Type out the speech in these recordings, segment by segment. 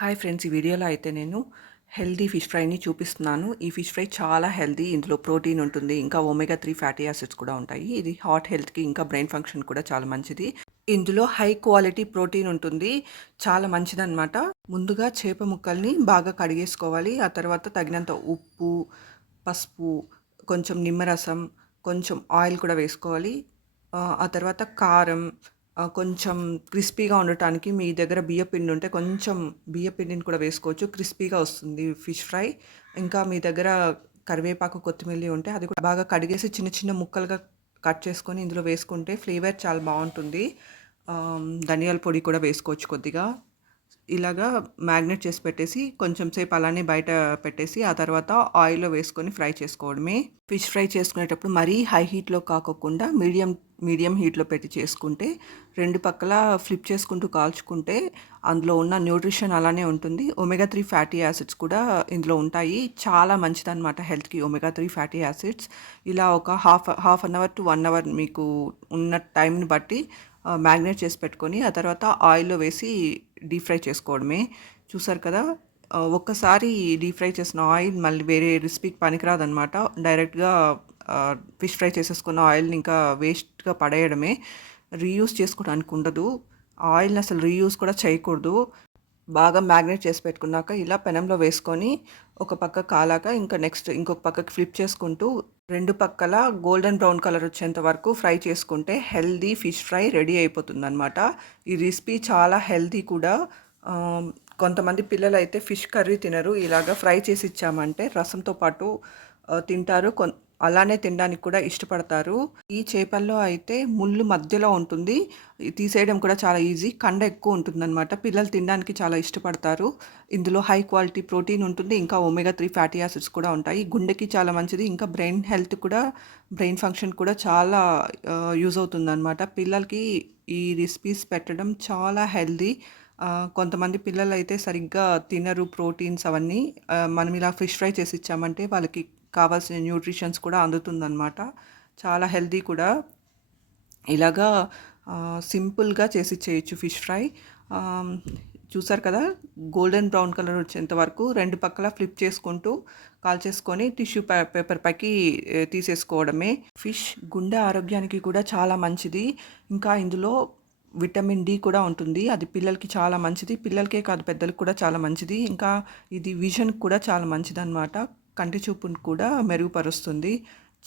Hi friends, ఈ వీడియోలో అయితే నేను హెల్దీ ఫిష్ ఫ్రైని చూపిస్తున్నాను. ఈ ఫిష్ ఫ్రై చాలా హెల్దీ. ఇందులో ప్రోటీన్ ఉంటుంది, ఇంకా ఒమేగా 3 ఫ్యాటీ యాసిడ్స్ కూడా ఉంటాయి. ఇది హార్ట్ హెల్త్కి ఇంకా బ్రెయిన్ ఫంక్షన్ కూడా చాలా మంచిది. ఇందులో హై క్వాలిటీ ప్రోటీన్ ఉంటుంది, చాలా మంచిదన్నమాట. ముందుగా చేప ముక్కల్ని బాగా కడిగేసుకోవాలి. ఆ తర్వాత తగినంత ఉప్పు, పసుపు, కొంచెం నిమ్మరసం, కొంచెం ఆయిల్ కూడా వేసుకోవాలి. ఆ తర్వాత కారం, కొంచెం క్రిస్పీగా ఉండటానికి మీ దగ్గర బియ్యపిండి ఉంటే కొంచెం బియ్యపిండిని కూడా వేసుకోవచ్చు. క్రిస్పీగా వస్తుంది ఫిష్ ఫ్రై. ఇంకా మీ దగ్గర కరివేపాకు, కొత్తిమీర ఉంటే అది కూడా బాగా కడిగేసి చిన్న చిన్న ముక్కలుగా కట్ చేసుకొని ఇందులో వేసుకుంటే ఫ్లేవర్ చాలా బాగుంటుంది. ధనియాల పొడి కూడా వేసుకోవచ్చు కొద్దిగా. ఇలాగా మ్యాగ్నేట్ చేసి పెట్టేసి కొంచెం సేపు అలానే బయట పెట్టేసి ఆ తర్వాత ఆయిల్లో వేసుకొని ఫ్రై చేసుకోవడమే. ఫిష్ ఫ్రై చేసుకునేటప్పుడు మరీ హై హీట్లో కాకోకుండా మీడియం హీట్లో పెట్టి చేసుకుంటే రెండు పక్కల ఫ్లిప్ చేసుకుంటూ కాల్చుకుంటే అందులో ఉన్న న్యూట్రిషన్ అలానే ఉంటుంది. ఒమేగా 3 ఫ్యాటీ యాసిడ్స్ కూడా ఇందులో ఉంటాయి. చాలా మంచిదన్నమాట హెల్త్కి ఒమేగా 3 ఫ్యాటీ యాసిడ్స్. ఇలా ఒక half an hour to 1 hour మీకు ఉన్న టైంని బట్టి మ్యాగ్నేట్ చేసి పెట్టుకొని ఆ తర్వాత ఆయిల్లో వేసి డీప్ ఫ్రై చేసుకోవడమే. చూసారు కదా, ఒక్కసారి డీప్ ఫ్రై చేసిన ఆయిల్ మళ్ళీ వేరే రెసిపీకి పనికిరాదనమాట. డైరెక్ట్గా ఫిష్ ఫ్రై చేసేసుకున్న ఆయిల్ని ఇంకా వేస్ట్గా పడేయడమే. రీయూస్ చేసుకోవడానికి ఉండదు. ఆయిల్ని అసలు రీయూస్ కూడా చేయకూడదు. బాగా మ్యాగ్నేట్ చేసి పెట్టుకున్నాక ఇలా పెనంలో వేసుకొని ఒక పక్క కాలాక ఇంకా నెక్స్ట్ ఇంకొక పక్కకి ఫ్లిప్ చేసుకుంటూ రెండు పక్కల గోల్డెన్ బ్రౌన్ కలర్ వచ్చేంత వరకు ఫ్రై చేసుకుంటే హెల్దీ ఫిష్ ఫ్రై రెడీ అయిపోతుంది అనమాట. ఈ రెసిపీ చాలా హెల్దీ కూడా. కొంతమంది పిల్లలు అయితే ఫిష్ కర్రీ తినరు. ఇలాగ ఫ్రై చేసి ఇచ్చామంటే రసంతో పాటు తింటారు. అలానే తినడానికి కూడా ఇష్టపడతారు. ఈ చేపల్లో అయితే ముళ్ళు మధ్యలో ఉంటుంది, తీసేయడం కూడా చాలా ఈజీ. కండ ఎక్కువ ఉంటుందన్నమాట. పిల్లలు తినడానికి చాలా ఇష్టపడతారు. ఇందులో హై క్వాలిటీ ప్రోటీన్ ఉంటుంది, ఇంకా ఒమేగా 3 ఫ్యాటీ యాసిడ్స్ కూడా ఉంటాయి. గుండెకి చాలా మంచిది, ఇంకా బ్రెయిన్ హెల్త్ కూడా, బ్రెయిన్ ఫంక్షన్ కూడా చాలా యూజ్ అవుతుందన్నమాట. పిల్లలకి ఈ రెసిపీస్ పెట్టడం చాలా హెల్దీ. కొంతమంది పిల్లలు అయితే సరిగ్గా తినరు ప్రోటీన్స్ అవన్నీ. మనం ఇలా ఫిష్ ఫ్రై చేసి ఇచ్చామంటే వాళ్ళకి కావాల్సిన న్యూట్రిషన్స్ కూడా అందుతుందన్నమాట. చాలా హెల్దీ కూడా. ఇలాగా సింపుల్గా చేసి చేయొచ్చు ఫిష్ ఫ్రై. చూసారు కదా, గోల్డెన్ బ్రౌన్ కలర్ వచ్చేంత వరకు రెండు పక్కల ఫ్లిప్ చేసుకుంటూ కాల్చేసుకొని టిష్యూ పేపర్ పైకి తీసేసుకోవడమే. ఫిష్ గుండె ఆరోగ్యానికి కూడా చాలా మంచిది. ఇంకా ఇందులో విటమిన్ డి కూడా ఉంటుంది. అది పిల్లలకి చాలా మంచిది. పిల్లలకే కాదు, పెద్దలకు కూడా చాలా మంచిది. ఇంకా ఇది విజన్ కూడా చాలా మంచిది అనమాట. కంటి చూపును కూడా మెరుగుపరుస్తుంది.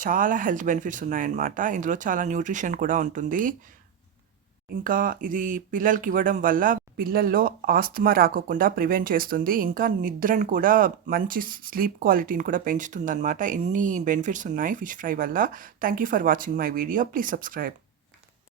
చాలా హెల్త్ బెనిఫిట్స్ ఉన్నాయన్నమాట. ఇందులో చాలా న్యూట్రిషన్ కూడా ఉంటుంది. ఇంకా ఇది పిల్లలకి ఇవ్వడం వల్ల పిల్లల్లో ఆస్తమా రాకోకుండా ప్రివెంట్ చేస్తుంది. ఇంకా నిద్రను కూడా, మంచి స్లీప్ క్వాలిటీని కూడా పెంచుతుంది అనమాట. ఎన్ని బెనిఫిట్స్ ఉన్నాయి ఫిష్ ఫ్రై వల్ల. Thank you for watching my video. Please subscribe.